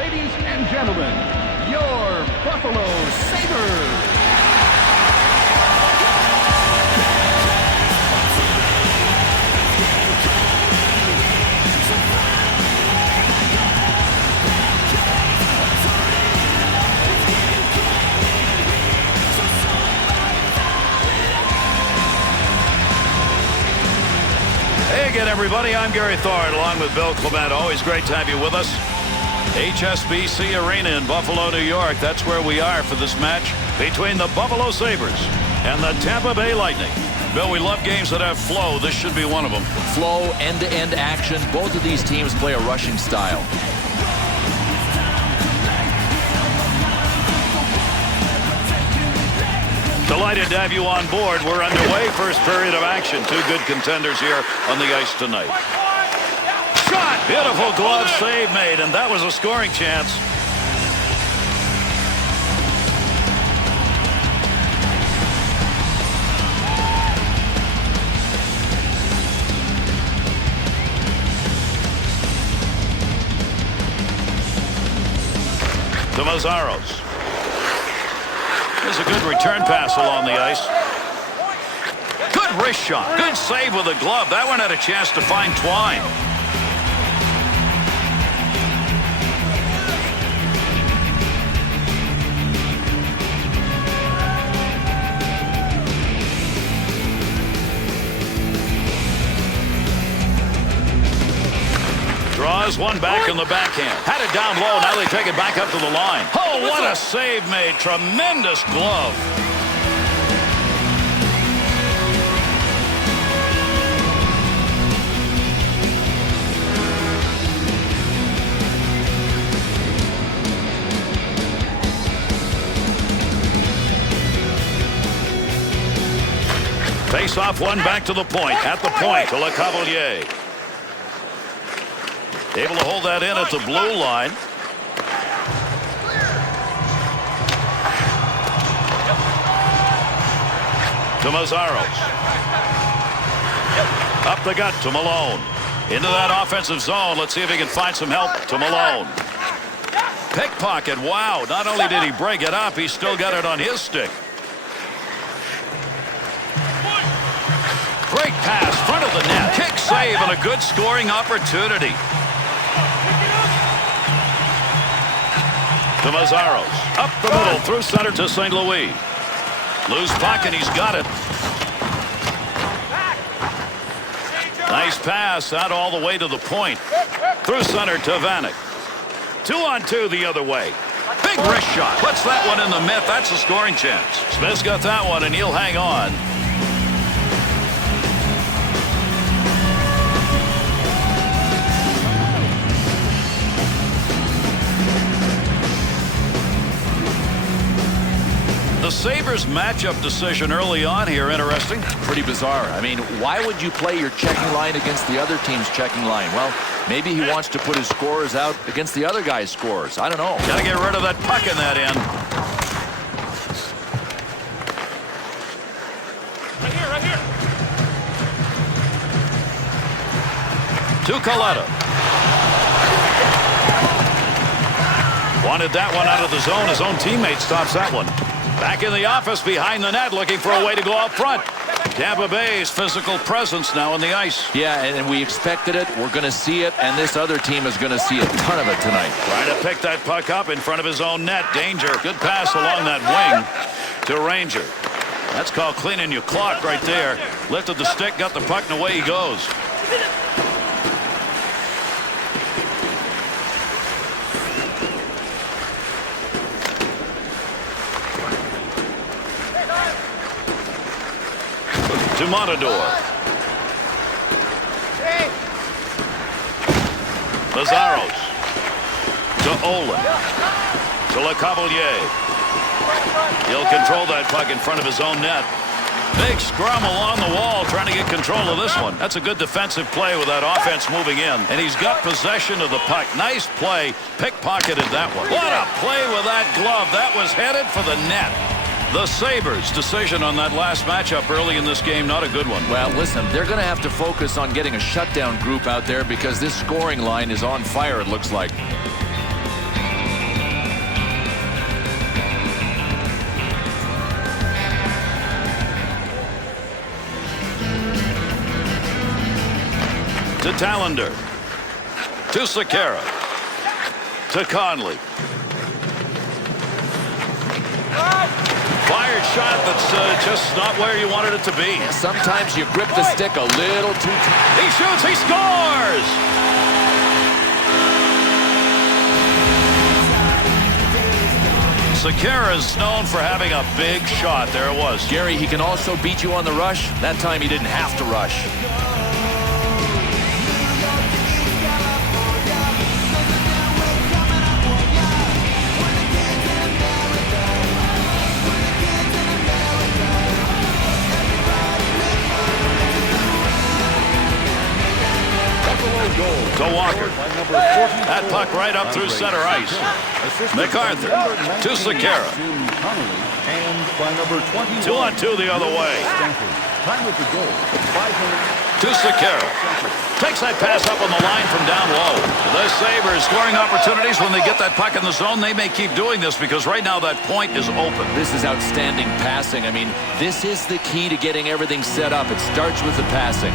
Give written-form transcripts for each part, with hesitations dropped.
ladies and gentlemen, your Buffalo Sabres. Hey again, everybody. I'm Gary Thorne, along with Bill Clement. Always great to have you with us. HSBC Arena in Buffalo, New York. That's where we are for this match between the Buffalo Sabres and the Tampa Bay Lightning. Bill, we love games that have flow. This should be one of them. Flow, end-to-end action. Both of these teams play a rushing style. Delighted to have you on board. We're underway. First period of action. Two good contenders here on the ice tonight. Shot! Beautiful glove save made, and that was a scoring chance. To Mazzaros. There's a good return pass along the ice. Good wrist shot. Good save with a glove. That one had a chance to find Twine. Draws one back in the backhand. Had it down low. Now they take it back up to the line. Oh, what a save made. Tremendous glove. Face off one back to the point. At the point to Le Cavalier. Able to hold that in at the blue line. To Mazzaros. Up the gut to Malone. Into that offensive zone. Let's see if he can find some help to Malone. Pickpocket. Wow. Not only did he break it up, he still got it on his stick. Great pass. Front of the net. Kick save and a good scoring opportunity. To Mazzaros. Up the middle. Through center to St. Louis. Loose puck, and he's got it. Nice pass out all the way to the point. Through center to Vanek. 2-on-2 the other way. Big wrist shot. Puts that one in the net. That's a scoring chance. Smith's got that one, and he'll hang on. The Sabres matchup decision early on here, interesting. Pretty bizarre. I mean, why would you play your checking line against the other team's checking line? Well, maybe he wants to put his scorers out against the other guy's scorers. I don't know. Gotta get rid of that puck in that end. Right here. To Coletta. Wanted that one out of the zone. His own teammate stops that one. Back in the office behind the net, looking for a way to go up front. Tampa Bay's physical presence now on the ice. Yeah, and we expected it. We're going to see it, and this other team is going to see a ton of it tonight. Trying to pick that puck up in front of his own net. Danger. Good pass along that wing to Ranger. That's called cleaning your clock right there. Lifted the stick, got the puck, and away he goes. To Montador. Mazzaros. To Olin. To Le Cavalier. He'll control that puck in front of his own net. Big scrum along the wall trying to get control of this one. That's a good defensive play with that offense moving in. And he's got possession of the puck. Nice play. Pickpocketed that one. What a play with that glove. That was headed for the net. The Sabres' decision on that last matchup early in this game, not a good one. Well, listen, they're going to have to focus on getting a shutdown group out there because this scoring line is on fire, it looks like. To Tallender. To Sekera. To Conley. Fired shot that's just not where you wanted it to be. Sometimes you grip the stick a little too tight. He shoots, he scores! Sekera's known for having a big shot. There it was. Gary, he can also beat you on the rush. That time he didn't have to rush. To Walker. That puck right up through center ice. MacArthur to Sekera. 2-on-2 the other way. To Sekera. Takes that pass up on the line from down low. The Sabres scoring opportunities when they get that puck in the zone. They may keep doing this because right now that point is open. This is outstanding passing. I mean, this is the key to getting everything set up. It starts with the passing.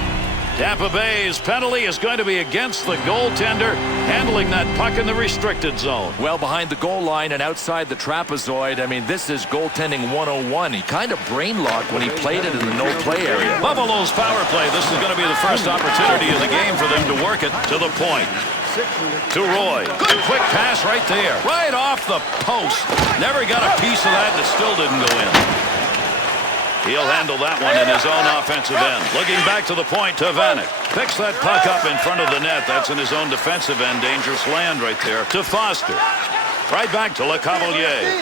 Tampa Bay's penalty is going to be against the goaltender handling that puck in the restricted zone. Well behind the goal line and outside the trapezoid. I mean, this is goaltending 101. He kind of brain locked when he played it in the no-play area. Buffalo's power play. This is going to be the first opportunity of the game for them to work it to the point. To Roy. Good quick pass right there. Right off the post. Never got a piece of that and it still didn't go in. He'll handle that one in his own offensive end. Looking back to the point to Vanek. Picks that puck up in front of the net. That's in his own defensive end. Dangerous land right there. To Foster. Right back to LeCavalier.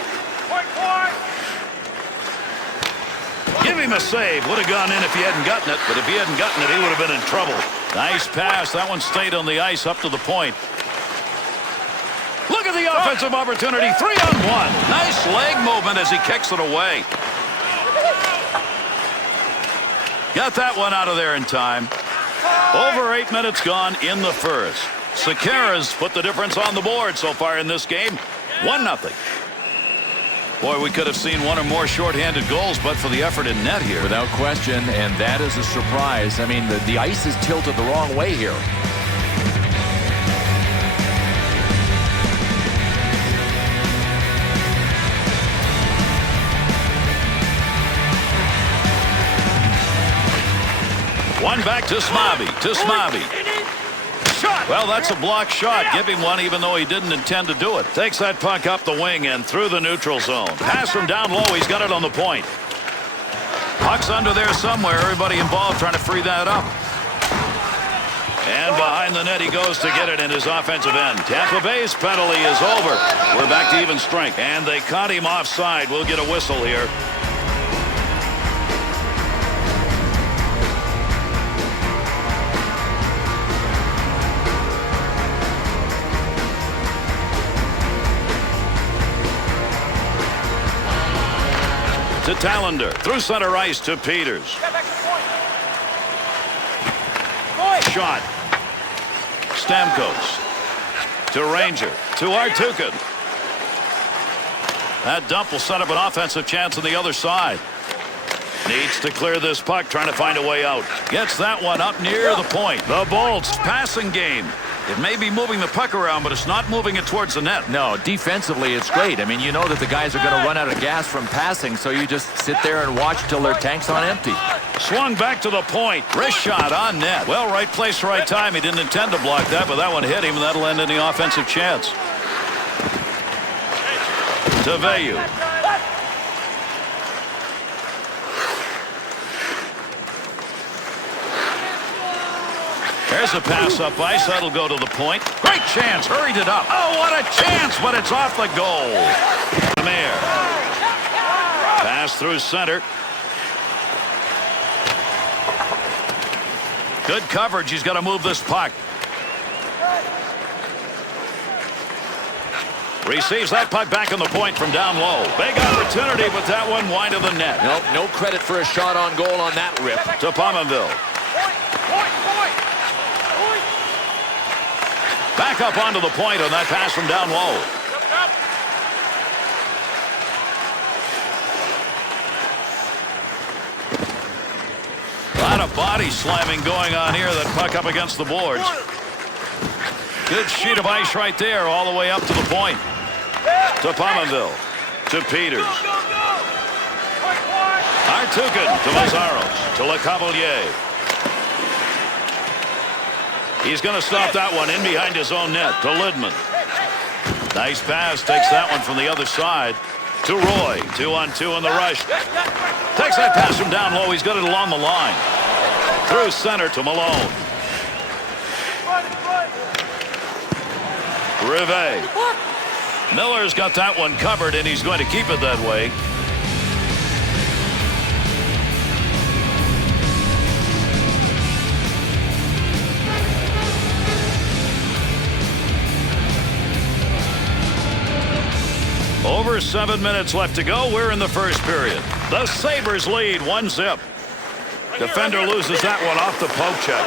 Give him a save. Would have gone in if he hadn't gotten it. But if he hadn't gotten it, he would have been in trouble. Nice pass. That one stayed on the ice up to the point. Look at the offensive opportunity. 3-on-1. Nice leg movement as he kicks it away. Got that one out of there in time. Over 8 minutes gone in the first. Sekera's put the difference on the board so far in this game. 1-0. Boy, we could have seen one or more shorthanded goals, but for the effort in net here. Without question, and that is a surprise. I mean, the ice is tilted the wrong way here. One back to Smobby. To Smobby. Shot. Well, that's a blocked shot. Give him one even though he didn't intend to do it. Takes that puck up the wing and through the neutral zone. Pass from down low. He's got it on the point. Puck's under there somewhere. Everybody involved trying to free that up. And behind the net he goes to get it in his offensive end. Tampa Bay's penalty is over. We're back to even strength. And they caught him offside. We'll get a whistle here. To Tallender. Through center ice to Peters. Shot. Stamkos. To Ranger. To Artukin. That dump will set up an offensive chance on the other side. Needs to clear this puck, trying to find a way out. Gets that one up near the point. The Bolts passing game. It may be moving the puck around, but it's not moving it towards the net. No, defensively it's great. I mean, you know that the guys are going to run out of gas from passing, so you just sit there and watch till their tank's on empty. Swung back to the point. Wrist shot on net. Well, right place, right time. He didn't intend to block that, but that one hit him, and that'll end any offensive chance. To Veyu. There's a pass up ice. That'll go to the point. Great chance. Hurried it up. Oh, what a chance, but it's off the goal. Amir. Pass through center. Good coverage. He's got to move this puck. Receives that puck back on the point from down low. Big opportunity, but that one wide of the net. Nope, no credit for a shot on goal on that rip. To Pominville. Back up onto the point on that pass from down low. Right lot of body slamming going on here. That puck up against the boards. Good sheet of ice right there all the way up to the point. To Pominville. To Peters. Artukin to Mazzaros. To LeCavalier. He's going to stop that one in behind his own net. To Lidman. Nice pass. Takes that one from the other side. To Roy. 2-on-2 in the rush. Takes that pass from down low. He's got it along the line. Through center to Malone. Rivet. Miller's got that one covered, and he's going to keep it that way. Over 7 minutes left to go. We're in the first period. The Sabres lead 1-0. Defender loses that one off the poke check.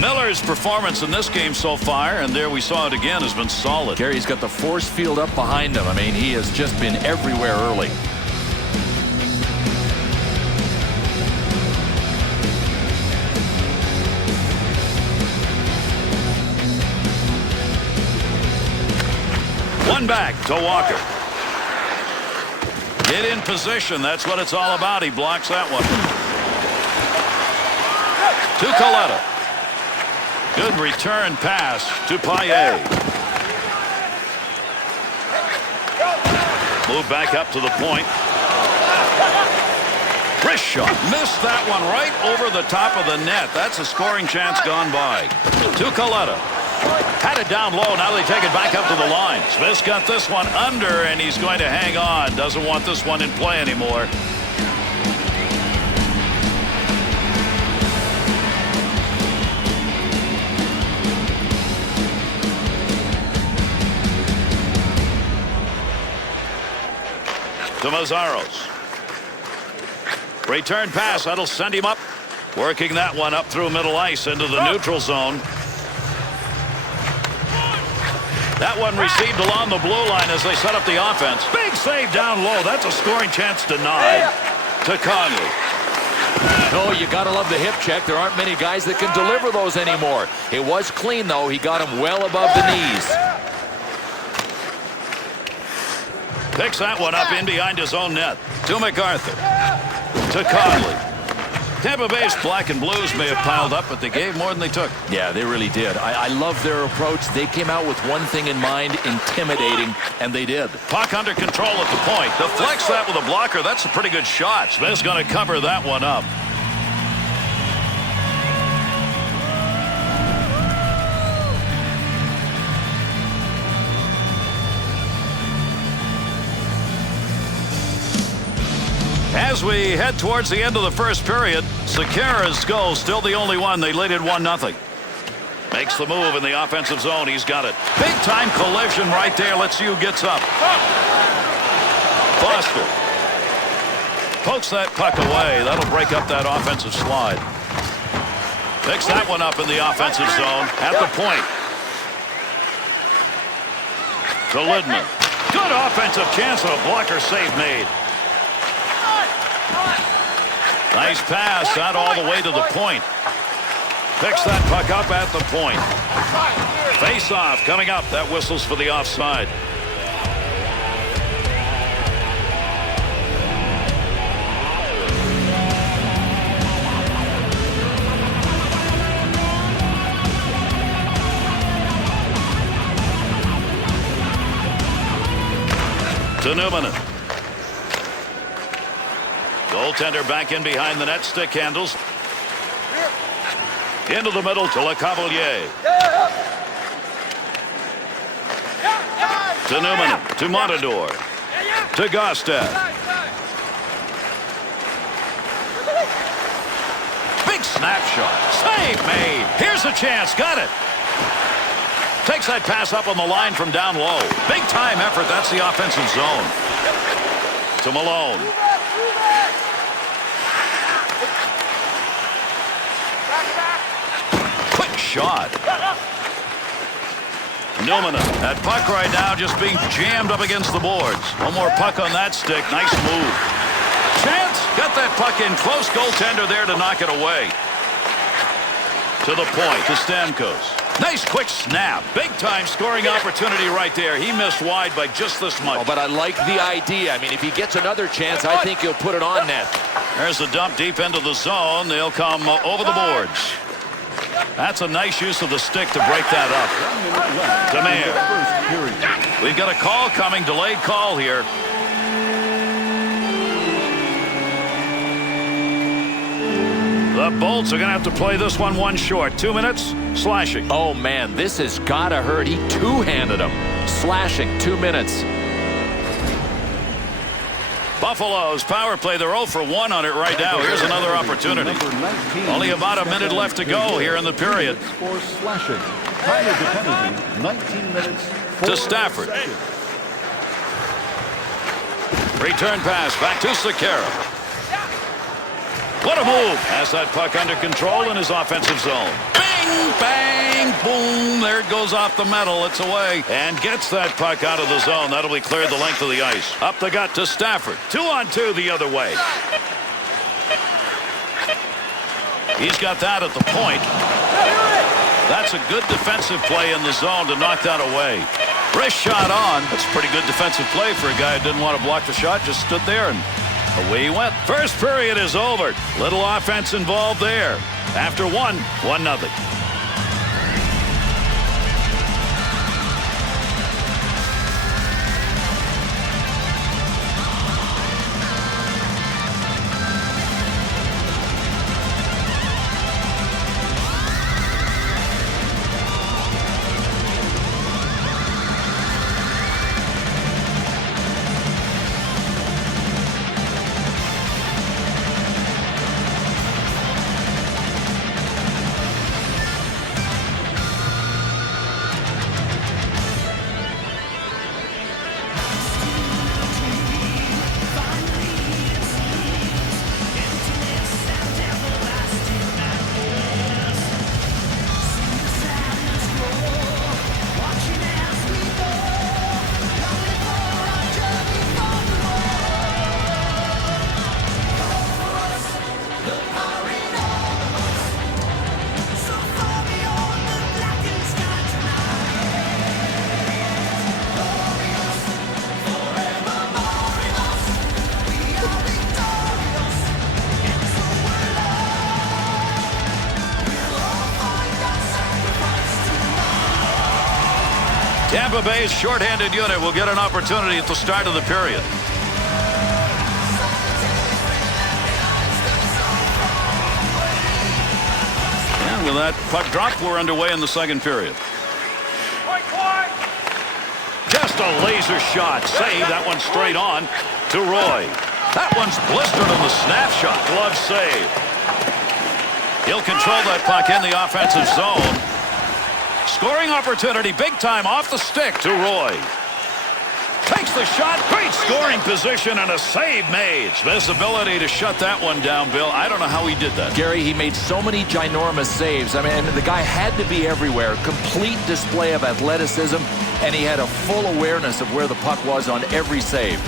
Miller's performance in this game so far, and there we saw it again, has been solid. Gary's got the force field up behind him. I mean, he has just been everywhere early. One back to Walker. Get in position. That's what it's all about. He blocks that one. To Coletta. Good return pass to Payet. Move back up to the point. Wrist shot. Missed that one right over the top of the net. That's a scoring chance gone by. To Coletta. Had it down low. Now they take it back up to the line. Smith's got this one under, and he's going to hang on. Doesn't want this one in play anymore. To Mazzaros. Return pass. That'll send him up. Working that one up through middle ice into the neutral zone. That one received along the blue line as they set up the offense. Big save down low. That's a scoring chance denied. To Conley. Oh, you got to love the hip check. There aren't many guys that can deliver those anymore. It was clean, though. He got him well above the knees. Picks that one up in behind his own net. To MacArthur. To Conley. Tampa Bay's black and blues may have piled up, but they gave more than they took. Yeah, they really did. I love their approach. They came out with one thing in mind, intimidating, and they did. Puck under control at the point. Deflects that with a blocker. That's a pretty good shot. Smith's going to cover that one up. As we head towards the end of the first period, Sekera's goal still the only one. They lead it 1-0. Makes the move in the offensive zone. He's got it. Big time collision right there. Let's see who gets up. Foster pokes that puck away. That'll break up that offensive slide. Picks that one up in the offensive zone at the point. To Lidman. Good offensive chance and a blocker save made. Nice pass out all the way to the point. Picks that puck up at the point. Face-off coming up. That whistles for the offside. To Newman. Goaltender back in behind the net. Stick handles. Into the middle to LeCavalier. To Newman. To Montador. To Gostad. Big snapshot. Save made. Here's a chance. Got it. Takes that pass up on the line from down low. Big time effort. That's the offensive zone. To Malone. Quick shot. Newman. That puck right now just being jammed up against the boards. One more puck on that stick. Nice move. Chance. Got that puck in close. Goaltender there to knock it away. To the point, to Stamkos. Nice quick snap. Big-time scoring opportunity right there. He missed wide by just this much. Oh, but I like the idea. I mean, if he gets another chance, I think he'll put it on net. There's a dump deep into the zone. They'll come over the boards. That's a nice use of the stick to break that up. Demare. We've got a call coming. Delayed call here. The Bolts are going to have to play this one short. 2 minutes. Slashing. Oh, man, this has got to hurt. He two-handed him. Slashing. 2 minutes. Buffalo's power play. They're 0 for 1 on it right now. Here's another opportunity. Only about a minute left to go here in the period. For slashing. Time of the penalty, 19 minutes. To Stafford. Return pass back to Sekera. What a move. Has that puck under control in his offensive zone. Bing, bang, boom. There it goes off the metal. It's away. And gets that puck out of the zone. That'll be cleared the length of the ice. Up the gut to Stafford. 2-on-2 the other way. He's got that at the point. That's a good defensive play in the zone to knock that away. Wrist shot on. That's a pretty good defensive play for a guy who didn't want to block the shot. Just stood there and away he went. First period is over. Little offense involved there. After 1-0. Tampa Bay's shorthanded unit will get an opportunity at the start of the period. And with that puck drop, we're underway in the second period. Just a laser shot. Save. That one straight on to Roy. That one's blistered on the snapshot. Glove save. He'll control that puck in the offensive zone. Scoring opportunity, big time off the stick to Roy. Takes the shot, great scoring position and a save made. Smith's ability to shut that one down, Bill. I don't know how he did that. Gary, he made so many ginormous saves. I mean, the guy had to be everywhere. Complete display of athleticism, and he had a full awareness of where the puck was on every save.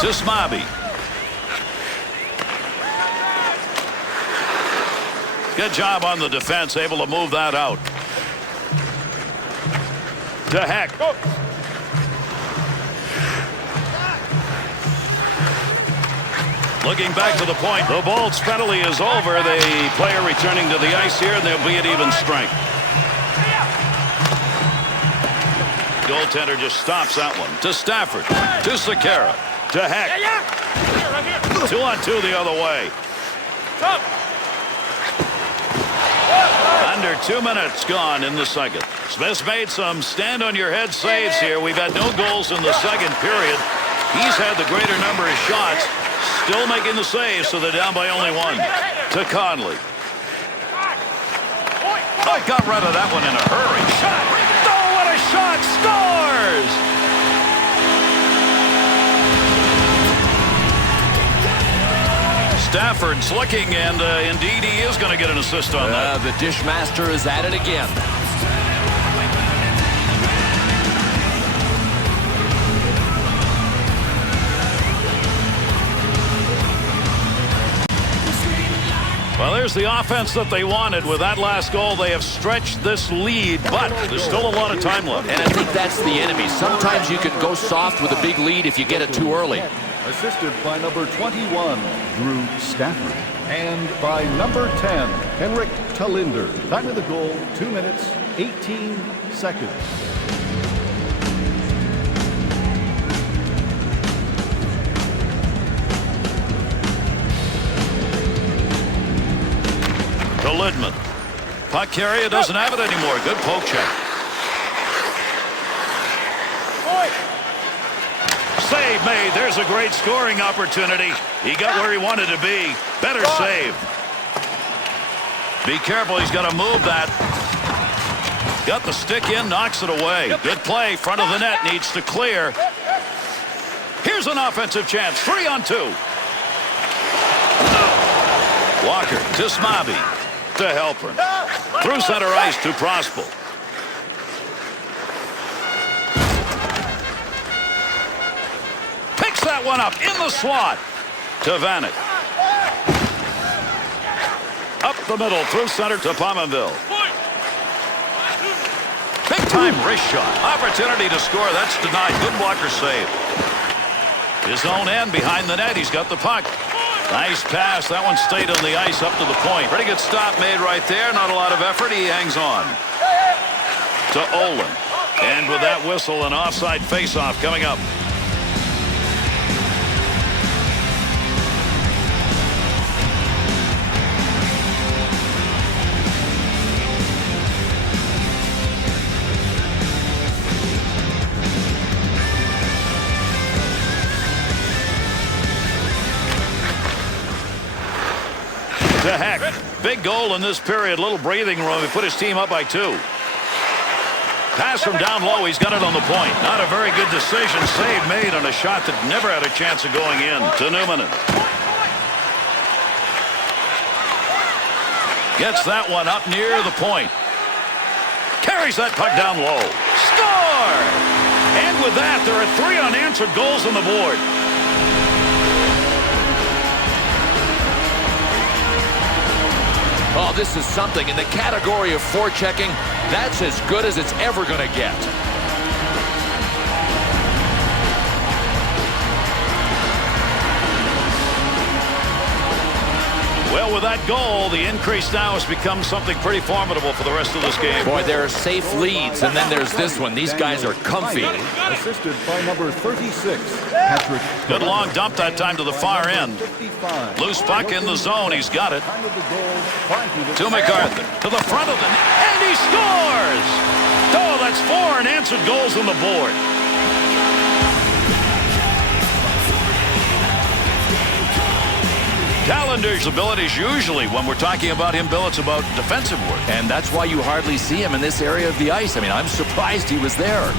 To Smobby. Good job on the defense, able to move that out. To Heck. Looking back to the point, the Bolts penalty is over. The player returning to the ice here, and they'll be at even strength. Goaltender just stops that one. To Stafford. To Sekera. To Heck. 2-on-2 the other way. Under 2 minutes gone in the second. Smith's made some stand-on-your-head saves here. We've had no goals in the second period. He's had the greater number of shots. Still making the save, so they're down by only 1. To Conley. Oh, got rid of that one in a hurry. Shot. Oh, what a shot. Scores! Stafford's looking, and indeed he is going to get an assist on that. The Dishmaster is at it again. Well, there's the offense that they wanted. With that last goal, they have stretched this lead, but there's still a lot of time left. And I think that's the enemy. Sometimes you can go soft with a big lead if you get it too early. Assisted by number 21, Drew Stafford. And by number 10, Henrik Talinder. Time of the goal, 2 minutes, 18 seconds. To Lidman. Puck carrier doesn't have it anymore. Good poke check. Save made. There's a great scoring opportunity. He got where he wanted to be. Better save. Be careful. He's got to move that. Got the stick in. Knocks it away. Good play. Front of the net. Needs to clear. Here's an offensive chance. 3-on-2. Walker to Smabi. To Helper. Through center ice to Prospel. Picks that one up in the slot to Vanek. Up the middle through center to Pominville. Big time wrist shot. Opportunity to score. That's denied. Good blocker save. His own end behind the net. He's got the puck. Nice pass. That one stayed on the ice up to the point. Pretty good stop made right there. Not a lot of effort. He hangs on. To Olin. And with that whistle, an offside faceoff coming up. To Heck. Big goal in this period. Little breathing room. He put his team up by 2. Pass from down low. He's got it on the point. Not a very good decision. Save made on a shot that never had a chance of going in. To Newman. Gets that one up near the point. Carries that puck down low. Score! And with that, there are 3 unanswered goals on the board. Oh, this is something in the category of forechecking. That's as good as it's ever going to get. Well, with that goal, the increase now has become something pretty formidable for the rest of this game. Boy, there are safe leads, and then there's this one. These guys are comfy. Assisted by number 36, Patrick. Good long dump that time to the far end. Loose puck in the zone. He's got it. To MacArthur. To the front of the net. And he scores! Oh, that's 4 unanswered goals on the board. Callender's abilities usually, when we're talking about him, Bill, it's about defensive work. And that's why you hardly see him in this area of the ice. I mean, I'm surprised he was there.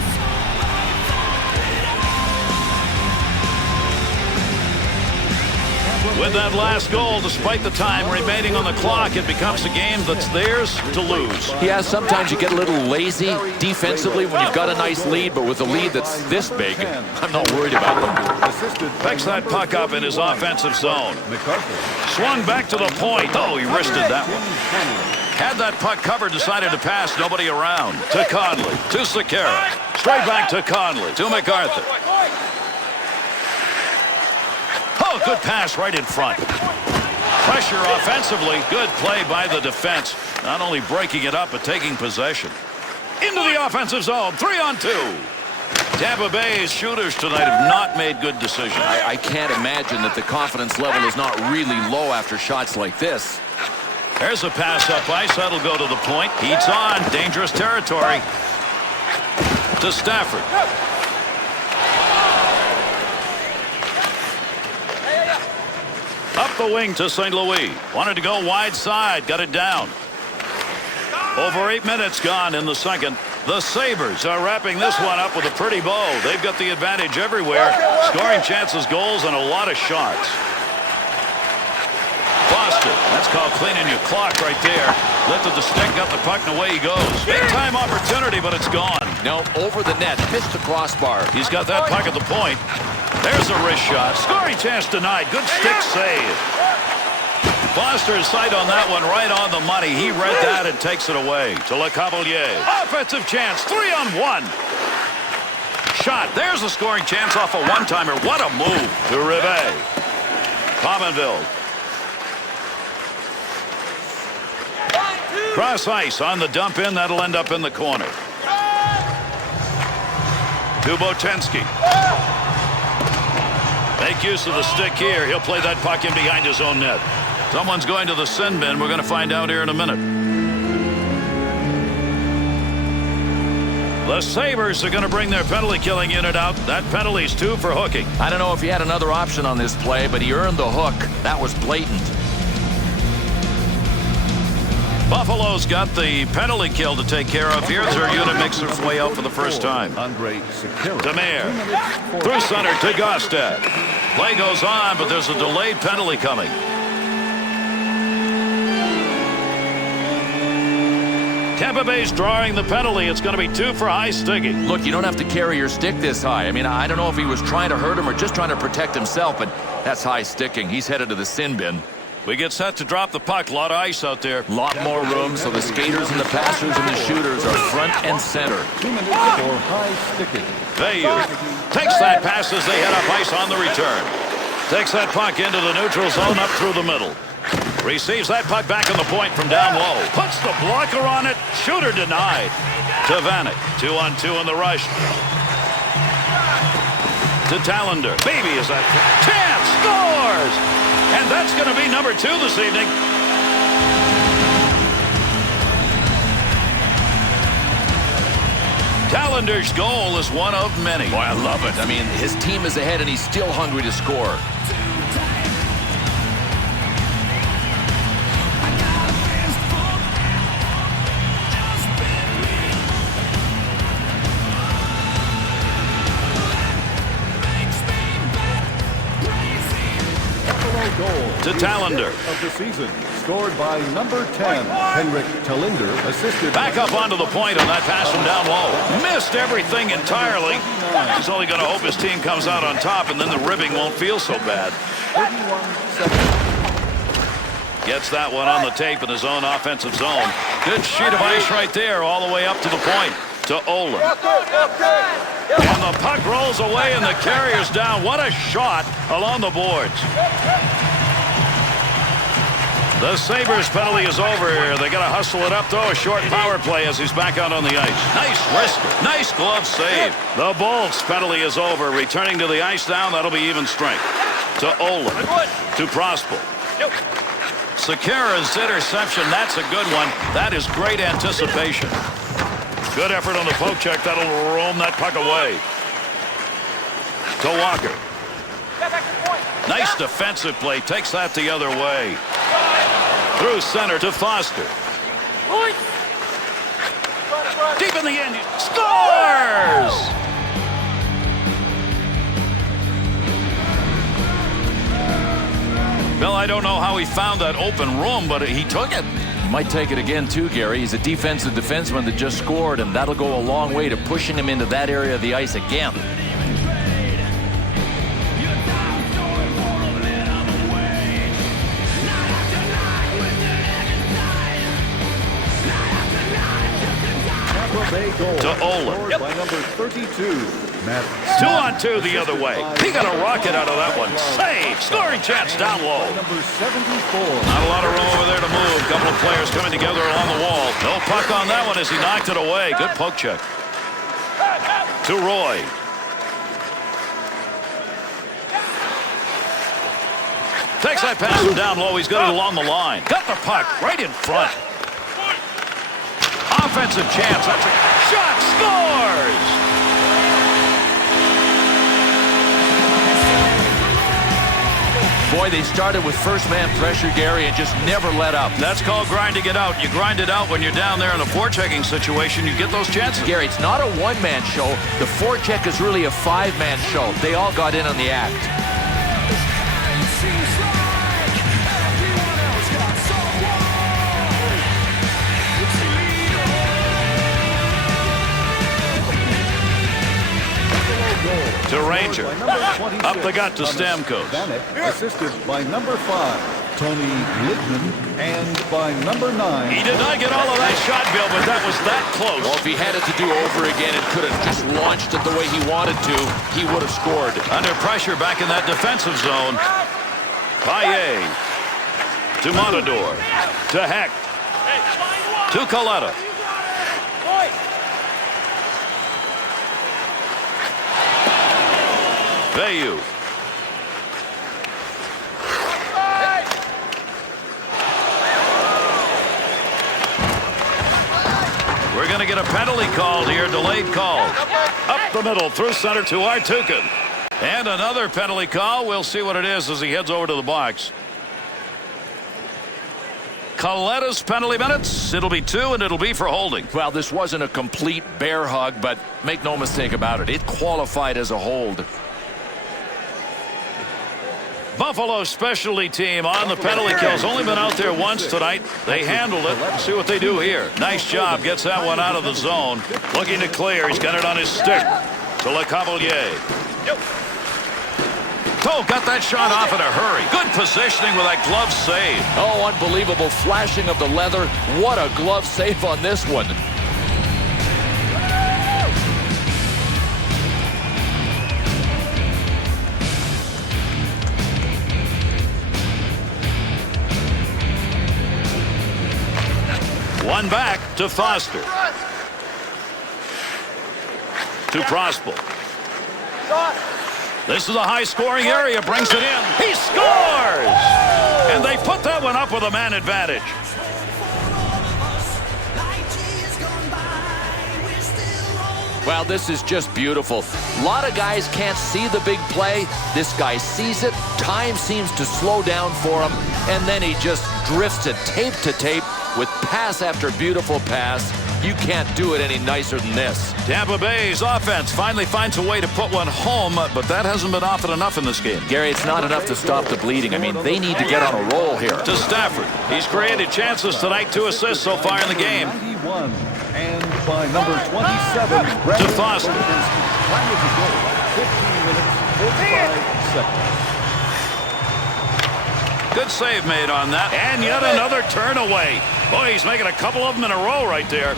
With that last goal, despite the time remaining on the clock, it becomes a game that's theirs to lose. Yeah, sometimes you get a little lazy defensively when you've got a nice lead, but with a lead that's this big, I'm not worried about them. Picks that puck up in his offensive zone. Swung back to the point. Oh, he wristed that one. Had that puck covered, decided to pass, nobody around. To Conley, to Sekera. Straight back to Conley, to MacArthur. Oh, good pass right in front. Pressure offensively. Good play by the defense. Not only breaking it up, but taking possession. Into the offensive zone. 3-on-2. Tampa Bay's shooters tonight have not made good decisions. I can't imagine that the confidence level is not really low after shots like this. There's a pass up ice. That'll go to the point. Heats on. Dangerous territory. To Stafford. Up the wing to St. Louis. Wanted to go wide side. Got it down. Over 8 minutes gone in the second. The Sabres are wrapping this one up with a pretty bow. They've got the advantage everywhere. Scoring chances, goals, and a lot of shots. Foster. That's called cleaning your clock right there. Lifted the stick, got the puck, and away he goes. Big time opportunity, but it's gone. No, over the net. Missed the crossbar. He's got that puck at the point. There's a wrist shot. Scoring chance denied. Good stick save. Foster's sight on that one right on the money. He read that and takes it away to Lecavalier. Offensive chance, 3-on-1. Shot. There's a scoring chance off a one-timer. What a move to Rivet. Pominville. Cross ice on the dump in. That'll end up in the corner. To Botensky. Make use of the stick here. He'll play that puck in behind his own net. Someone's going to the sin bin. We're going to find out here in a minute. The Sabres are going to bring their penalty killing unit out. That penalty's 2 for hooking. I don't know if he had another option on this play, but he earned the hook. That was blatant. Buffalo's got the penalty kill to take care of here. Their unit makes its way out for the first time. Demare through center to Gostad. Play goes on, but there's a delayed penalty coming. Tampa Bay's drawing the penalty. It's going to be 2 for high sticking. Look, you don't have to carry your stick this high. I mean, I don't know if he was trying to hurt him or just trying to protect himself, but that's high sticking. He's headed to the sin bin. We get set to drop the puck. A lot of ice out there. A lot more room, so the skaters and the passers and the shooters are front and center. 2 minutes for high sticking. Bayou takes that pass as they head up ice on the return. Takes that puck into the neutral zone up through the middle. Receives that puck back on the point from down low. Puts the blocker on it. Shooter denied. To Vanek. 2-on-2 in the rush. To Tallender. Baby is that chance. Scores! And that's going to be number 2 this evening. Tallender's goal is one of many. Boy, I love it. I mean, his team is ahead and he's still hungry to score. To Tallender. Of the season, scored by number 10, Henrik Tallender, assisted. Back up onto the point on that pass from down low. Missed everything entirely. He's only going to hope his team comes out on top, and then the ribbing won't feel so bad. 31 seconds. Gets that one on the tape in his own offensive zone. Good sheet of ice right there, all the way up to the point. To Olin. And the puck rolls away, and the carrier's down. What a shot along the boards. The Sabres penalty is over here. They got to hustle it up, though. A short power play as he's back out on the ice. Nice wrist. Nice glove save. The Bolts penalty is over. Returning to the ice now. That'll be even strength. To Olin. To Prospel. Sekera's interception. That's a good one. That is great anticipation. Good effort on the poke check. That'll roam that puck away. To Walker. Nice defensive play. Takes that the other way. Through center to Foster. Deep in the end. Scores! Bill, I don't know how he found that open room, but he took it. He might take it again, too, Gary. He's a defensive defenseman that just scored, and that'll go a long way to pushing him into that area of the ice again. To Olin. By number 32, Matt. 2-on-2 the other way. He got a rocket out of that one. Save. Scoring chance down low. Number 74. Not a lot of room over there to move. A couple of players coming together along the wall. No puck on that one as he knocked it away. Good poke check. To Roy. Takes that pass from down low. He's got it along the line. Got the puck right in front. Offensive chance. That's a shot. Scores! Boy, they started with first-man pressure, Gary, and just never let up. That's called grinding it out. You grind it out when you're down there in a forechecking situation. You get those chances. Gary, it's not a one-man show. The forecheck is really a five-man show. They all got in on the act. To Ranger. Up the gut to Stamkos. Vanek, assisted by number 5, Tony Littman, and by number 9. He did not get all of that shot, Bill, but that was that close. Well, if he had it to do over again and could have just launched it the way he wanted to, he would have scored. Under pressure back in that defensive zone. Paille to Montador, to Heck, to Coletta. Veilleux. We're going to get a penalty called here, delayed call. Up the middle, through center to Artukin. And another penalty call. We'll see what it is as he heads over to the box. Coletta's penalty minutes. It'll be 2, and it'll be for holding. Well, this wasn't a complete bear hug, but make no mistake about it, it qualified as a hold. Buffalo specialty team on the penalty kills. Only been out there once tonight. They handled it. Let's see what they do here. Nice job. Gets that one out of the zone. Looking to clear. He's got it on his stick. To LeCavalier. Oh, got that shot off in a hurry. Good positioning with that glove save. Oh, unbelievable flashing of the leather. What a glove save on this one. One back to Foster. To Prospel. This is a high-scoring area. Brings it in. He scores! And they put that one up with a man advantage. Well, this is just beautiful. A lot of guys can't see the big play. This guy sees it. Time seems to slow down for him. And then he just drifts it tape to tape with pass after beautiful pass. You can't do it any nicer than this. Tampa Bay's offense finally finds a way to put one home, but that hasn't been often enough in this game. Gary, it's not enough to stop the bleeding. I mean, they need to get on a roll here. To Stafford. He's created chances tonight, 2 assists so far in the game. 91, and by number 27, To Foster. Time of the goal, 15 minutes, 45 seconds. Good save made on that. And yet another turn away. Boy, he's making a couple of them in a row right there.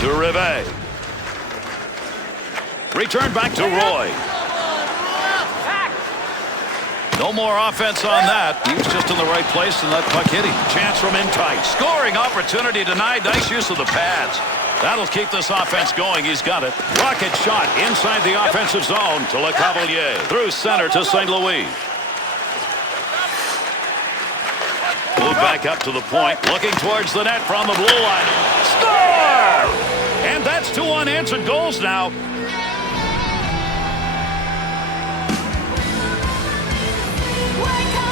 To Rivet. Return back to Roy. No more offense on that. He was just in the right place and that puck hit him. Chance from in tight. Scoring opportunity denied. Nice use of the pads. That'll keep this offense going. He's got it. Rocket shot inside the offensive zone to LeCavalier. Through center to St. Louis. Move back up to the point. Looking towards the net from the blue line. Score! And that's 2 unanswered goals now.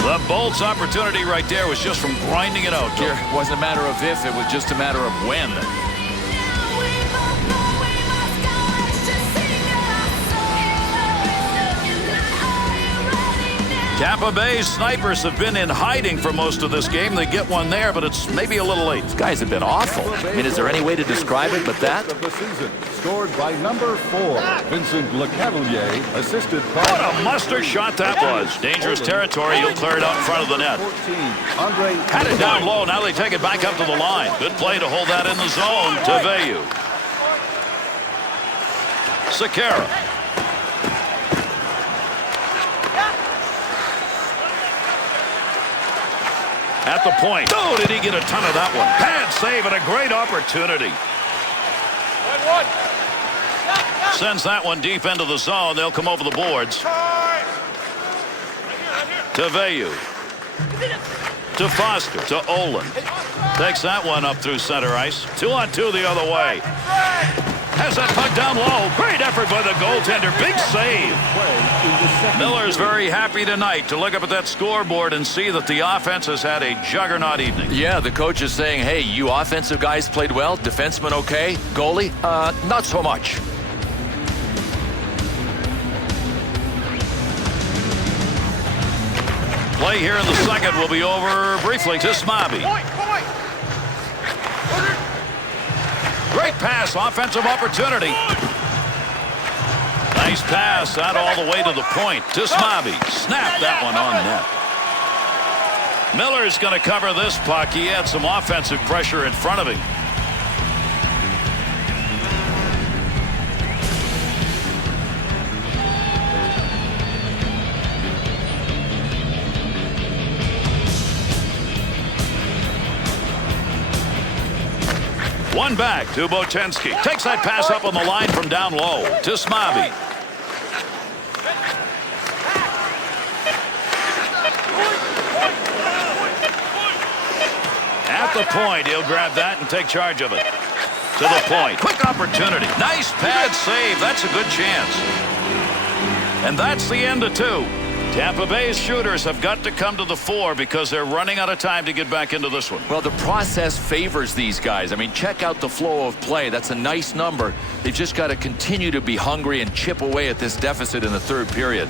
The Bolts' opportunity right there was just from grinding it out. Here, it wasn't a matter of if, it was just a matter of when. Tampa Bay's snipers have been in hiding for most of this game. They get one there, but it's maybe a little late. These guys have been awful. I mean, is there any way to describe it but that? Of the season, scored by number 4, Vincent LeCavalier, assisted by... What a mustard shot that was. Dangerous territory. You'll clear it out in front of the net. 14, Andre Had it down low. Now they take it back up to the line. Good play to hold that in the zone to Veilleux. Sekera. At the point. Oh, did he get a ton of that one? Pad save and a great opportunity. Sends that one deep into the zone. They'll come over the boards. To Veilleux. To Foster. To Olin. Takes that one up through center ice. 2-on-2 the other way. Has that puck down low. Great effort by the goaltender. Big save. Miller's very happy tonight to look up at that scoreboard and see that the offense has had a juggernaut evening. Yeah, the coach is saying, hey, you offensive guys played well. Defenseman okay. Goalie, not so much. Play here in the second will be over briefly to Smobby. Great pass, offensive opportunity. Nice pass out all the way to the point to Smobby. Snap that one on net. Miller's going to cover this puck. He had some offensive pressure in front of him. One back to Botensky. Takes that pass up on the line from down low to Smobby. At the point, he'll grab that and take charge of it. To the point. Quick opportunity. Nice pad save. That's a good chance. And that's the end of 2. Tampa Bay's shooters have got to come to the fore because they're running out of time to get back into this one. Well, the process favors these guys. I mean, check out the flow of play. That's a nice number. They've just got to continue to be hungry and chip away at this deficit in the third period.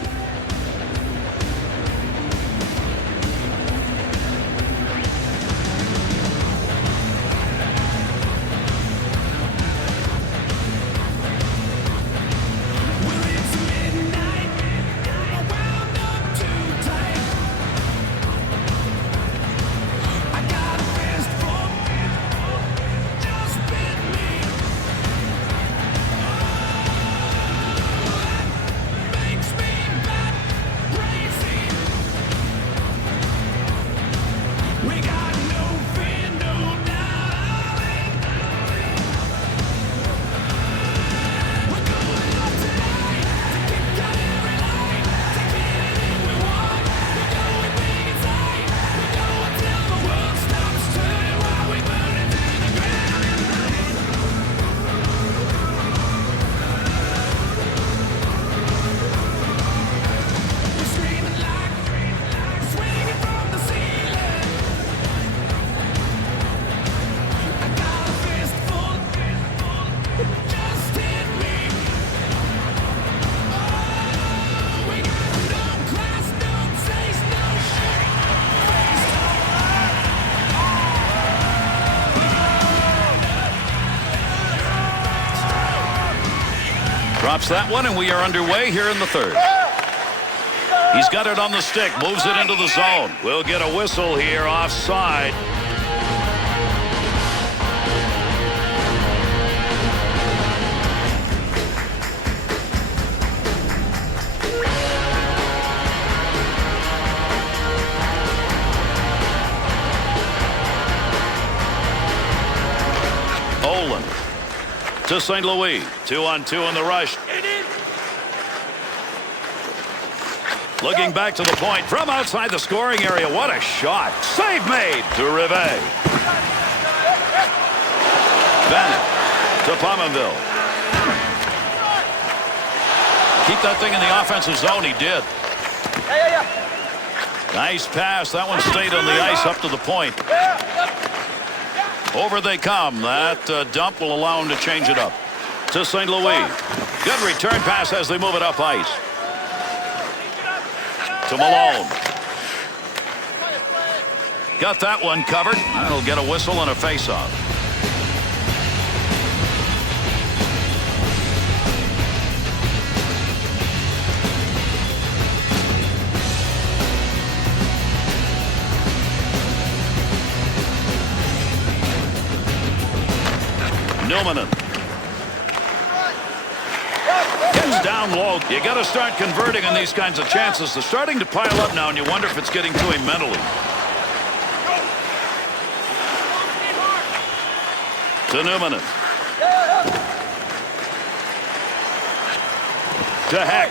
Drops that one, and we are underway here in the third. He's got it on the stick, moves it into the zone. We'll get a whistle here offside. Olin to St. Louis. 2-on-2 in the rush. Looking back to the point from outside the scoring area. What a shot. Save made to Rivet. Bennett to Pominville. Keep that thing in the offensive zone. He did. Nice pass. That one stayed on the ice up to the point. Over they come. That dump will allow him to change it up. To St. Louis. Good return pass as they move it up ice. To Malone. Got that one covered. That'll get a whistle and a face-off. Newman. Gets down low. You got to start converting on these kinds of chances. They're starting to pile up now, and you wonder if it's getting to him mentally. To Newman. To Heck.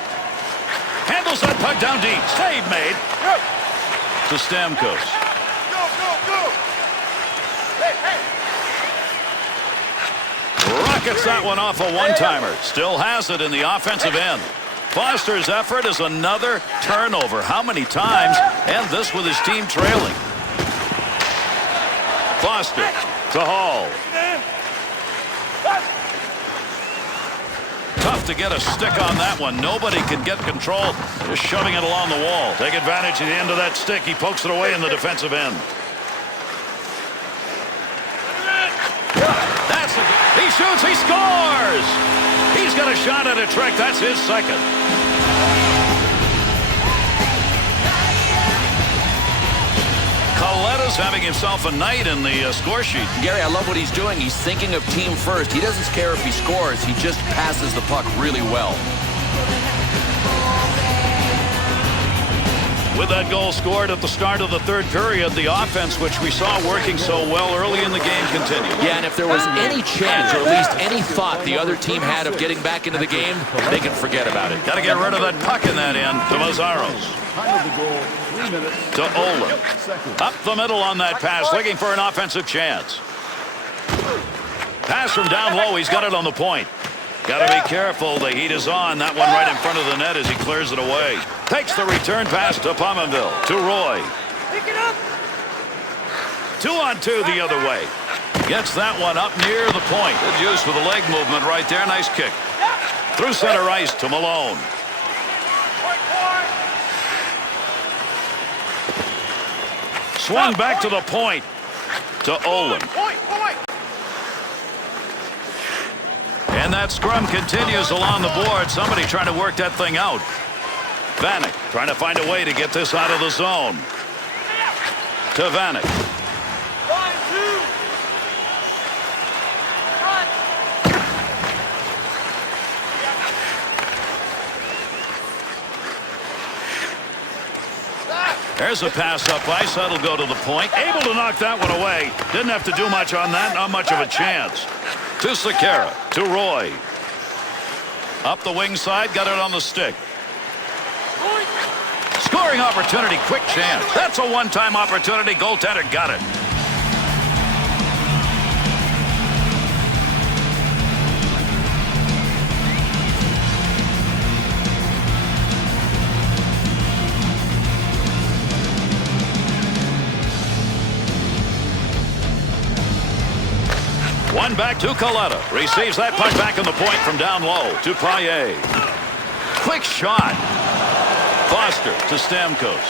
Handles that puck down deep. Save made. To Stamkos. Rockets that one off a one-timer. Still has it in the offensive end. Foster's effort is another turnover. How many times? And this with his team trailing. Foster to Hall. Tough to get a stick on that one. Nobody can get control. Just shoving it along the wall. Take advantage of the end of that stick. He pokes it away in the defensive end. He shoots. He scores. He's got a shot at a trick. That's his second. Coletta's having himself a night in the score sheet. Gary, I love what he's doing. He's thinking of team first. He doesn't care if he scores. He just passes the puck really well. With that goal scored at the start of the third period, the offense, which we saw working so well early in the game, continued. Yeah, and if there was any chance or at least any thought the other team had of getting back into the game, they can forget about it. Got to get rid of that puck in that end to Mazzaros. Time of the goal, 3 minutes. To Olin. Up the middle on that pass, looking for an offensive chance. Pass from down low. He's got it on the point. Got to be careful. The heat is on. That one right in front of the net as he clears it away. Takes the return pass to Pominville. To Roy. Pick it up. 2-on-2 the other way. Gets that one up near the point. Good use with the leg movement right there. Nice kick. Through center ice to Malone. Swung back to the point to Olin. And that scrum continues along the board. Somebody trying to work that thing out. Vanek trying to find a way to get this out of the zone. To Vanek. There's a pass up ice. That'll go to the point. Able to knock that one away. Didn't have to do much on that. Not much of a chance. To Sekera. To Roy. Up the wing side. Got it on the stick. Scoring opportunity. Quick chance. That's a one-time opportunity. Goaltender got it. One back to Coletta. Receives that puck back on the point from down low to Paillet. Quick shot. Foster to Stamkos.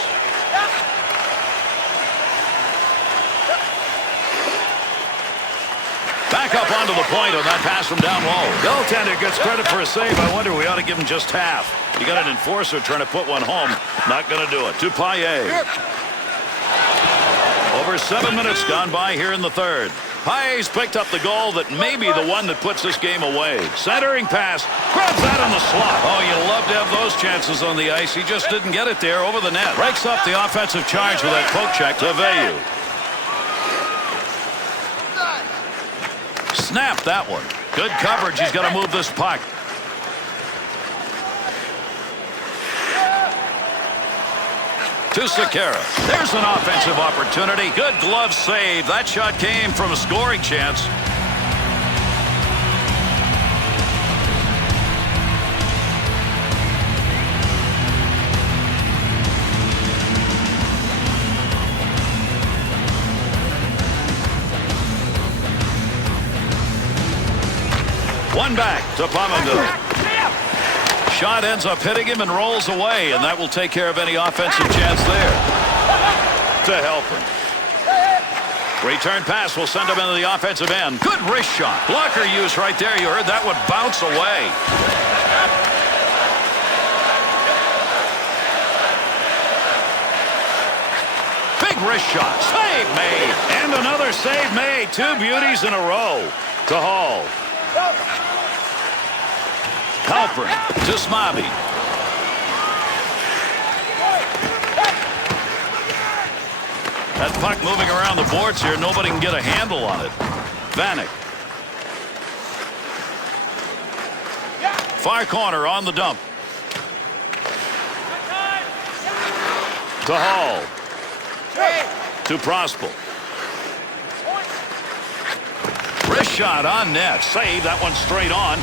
Back up onto the point on that pass from down low. Goaltender gets credit for a save. I wonder we ought to give him just half. You got an enforcer trying to put one home. Not going to do it. To Paillet. Over 7 minutes gone by here in the third. Paillet's picked up the goal that may be the one that puts this game away. Centering pass. Grabs that on the slot. Oh, you love to have those chances on the ice. He just didn't get it there over the net. Breaks up the offensive charge with that poke check to Veilleux. Snap that one. Good coverage. He's got to move this puck. To Sekera. There's an offensive opportunity. Good glove save. That shot came from a scoring chance. One back to Pominville. Shot ends up hitting him and rolls away, and that will take care of any offensive chance there. To Halpern. Return pass will send him into the offensive end. Good wrist shot. Blocker use right there. You heard that one bounce away. Big wrist shot. Save made. And another save made. Two beauties in a row. To Hall. Halpern to Smabi. That puck moving around the boards here. Nobody can get a handle on it. Vanek. Far corner on the dump. To Hall. To Prospel. Wrist shot on net. Save that one straight on.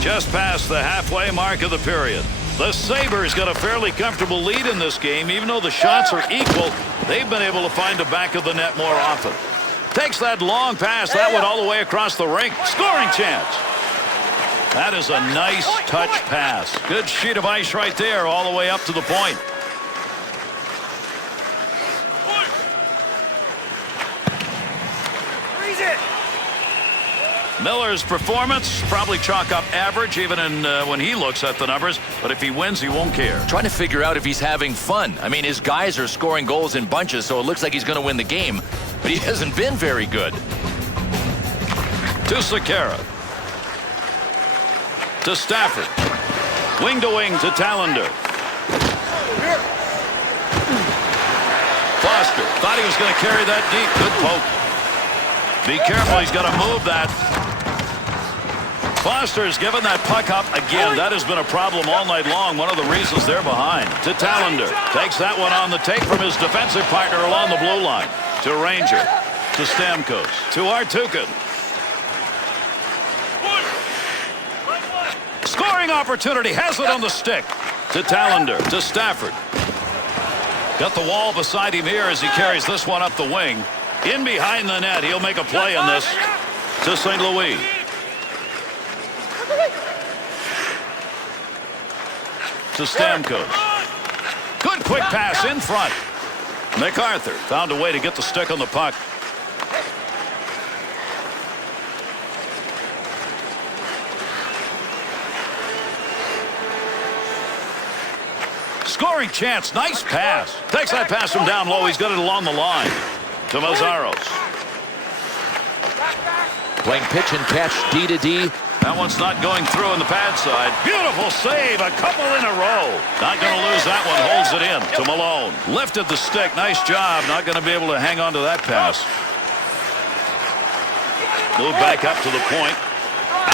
Just past the halfway mark of the period. The Sabres got a fairly comfortable lead in this game. Even though the shots are equal, they've been able to find the back of the net more often. Takes that long pass. That went all the way across the rink. Scoring chance. That is a nice touch pass. Good sheet of ice right there all the way up to the point. Miller's performance probably chalk up average even in when he looks at the numbers, but if he wins he won't care. Trying to figure out if he's having fun. I mean, his guys are scoring goals in bunches, so it looks like he's going to win the game, but he hasn't been very good. To Sekera. To Stafford. Wing to wing to Tallender. Foster thought he was going to carry that deep. Good poke. Be careful, he's got to move that. Foster's given that puck up again. That has been a problem all night long. One of the reasons they're behind. To Tallender. Takes that one on the take from his defensive partner along the blue line. To Ranger. To Stamkos. To Artukin. Scoring opportunity. Has it on the stick. To Tallender. To Stafford. Got the wall beside him here as he carries this one up the wing. In behind the net. He'll make a play on this. To St. Louis. To Stamkos. Good quick pass in front. MacArthur found a way to get the stick on the puck. Scoring chance. Nice pass. Takes that pass from down low. He's got it along the line. To Mazzaros. Playing pitch and catch D to D. That one's not going through on the pad side. Beautiful save. A couple in a row. Not going to lose that one. Holds it in to Malone. Lifted the stick. Nice job. Not going to be able to hang on to that pass. Move back up to the point.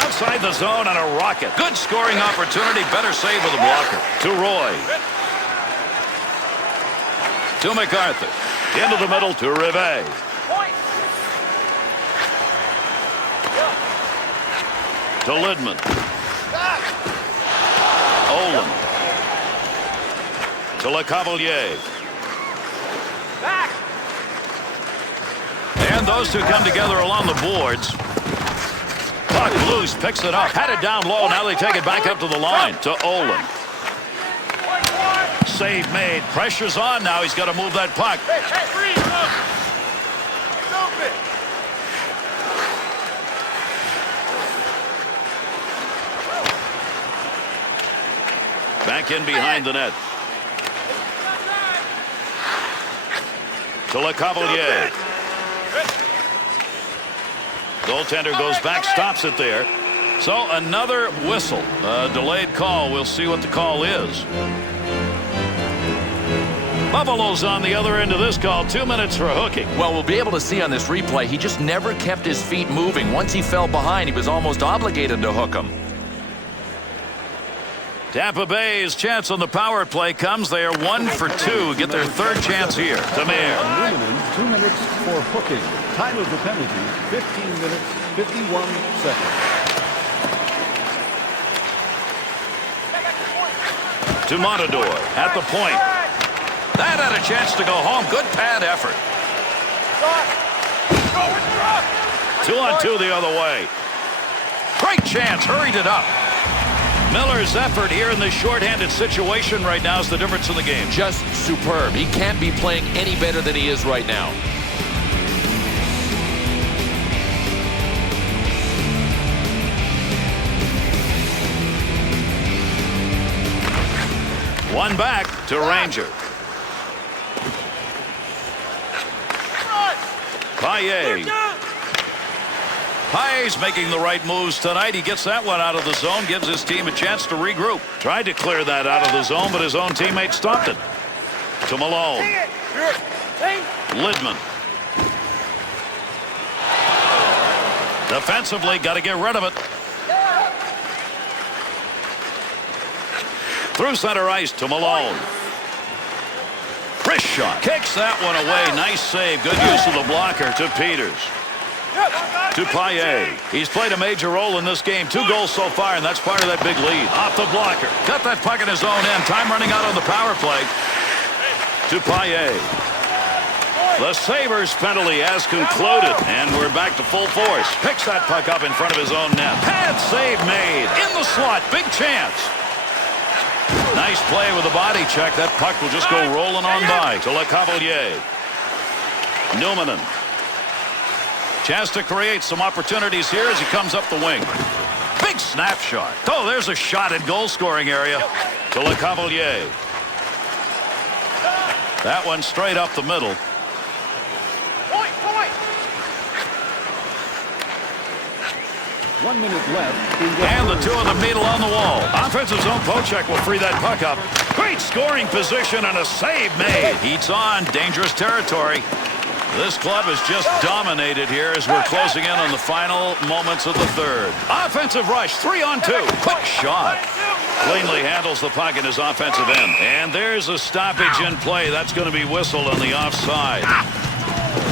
Outside the zone on a rocket. Good scoring opportunity. Better save with the blocker. To Roy. To MacArthur. Into the middle to Rivet. To Lidman. Olin. To LeCavalier. And those two come together along the boards. Puck loose, picks it up. Had it down low. Now they take it back up to the line. To Olin. Save made. Pressure's on now. He's got to move that puck. Back in behind the net. To LeCavalier. Goaltender goes back, stops it there. So another whistle. A delayed call. We'll see what the call is. Buffalo's on the other end of this call. 2 minutes for hooking. Well, we'll be able to see on this replay, he just never kept his feet moving. Once he fell behind, he was almost obligated to hook him. Tampa Bay's chance on the power play comes. They are 1 for 2. Get their third chance here. Demir. Aluminum, 2 minutes for hooking. Time of the penalty, 15 minutes, 51 seconds. To Montador at the point. That had a chance to go home. Good pad effort. 2 on 2 the other way. Great chance. Hurried it up. Miller's effort here in this shorthanded situation right now is the difference in the game. Just superb. He can't be playing any better than he is right now. One back to Ranger. Paillet. Paillet's making the right moves tonight. He gets that one out of the zone, gives his team a chance to regroup. Tried to clear that out of the zone, but his own teammate stopped it. To Malone. Lidman. Defensively, got to get rid of it. Through center ice to Malone. Wrist shot. Kicks that one away. Nice save. Good use of the blocker to Peters. to Paillet. He's played a major role in this game. 2 goals so far, and that's part of that big lead. Off the blocker. Got that puck in his own end. Time running out on the power play. To Paillet. The Sabres penalty has concluded, and we're back to full force. Picks that puck up in front of his own net. Pad save made. In the slot. Big chance. Nice play with the body check. That puck will just go rolling on by to Lecavalier. Numanen. Chance to create some opportunities here as he comes up the wing. Big snapshot. Oh, there's a shot at goal scoring area to Lecavalier. That one straight up the middle. Point. 1 minute left. And the 2 of them meet along the wall. Offensive zone poke-check will free that puck up. Great scoring position and a save made. Heats on. Dangerous territory. This club is just dominated here as we're closing in on the final moments of the third. Offensive rush, 3-on-2. Quick shot. Cleanly handles the puck in his offensive end. And there's a stoppage in play. That's going to be whistled on the offside.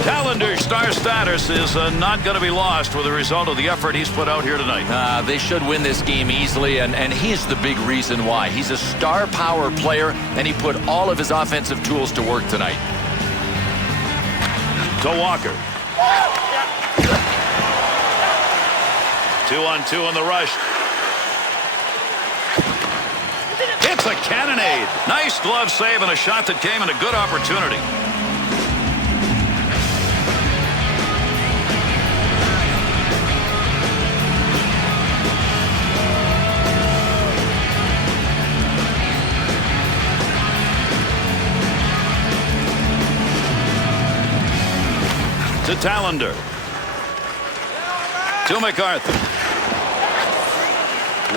Tallender's star status is not going to be lost with the result of the effort he's put out here tonight. They should win this game easily, and he's the big reason why. He's a star power player, and he put all of his offensive tools to work tonight. To Walker. 2-on-2 on the rush. It's a cannonade. Nice glove save and a shot that came in a good opportunity. To Tallender. To MacArthur.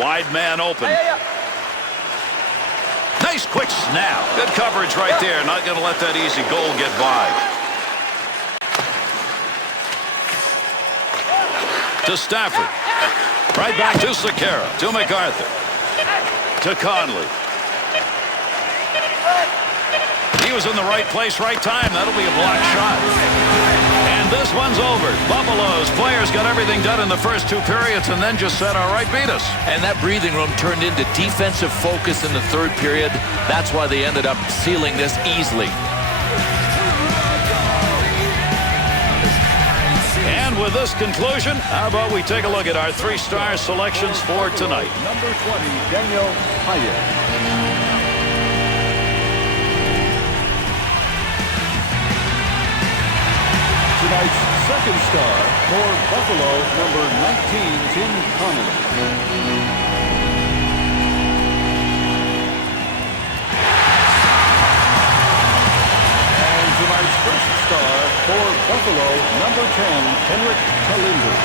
Wide man open. Nice quick snap. Good coverage right there. Not going to let that easy goal get by. To Stafford. Right back to Sekera. To MacArthur. To Conley. He was in the right place, right time. That'll be a block shot. And this one's over. Buffalo's players got everything done in the first 2 periods and then just said, all right, beat us. And that breathing room turned into defensive focus in the third period. That's why they ended up sealing this easily. And with this conclusion, how about we take a look at our 3-star selections for tonight. Number 20, Daniel Hyatt. Tonight's 2nd star for Buffalo, number 19, Tim Connolly. And tonight's 1st star for Buffalo, number 10, Henrik Tallinder.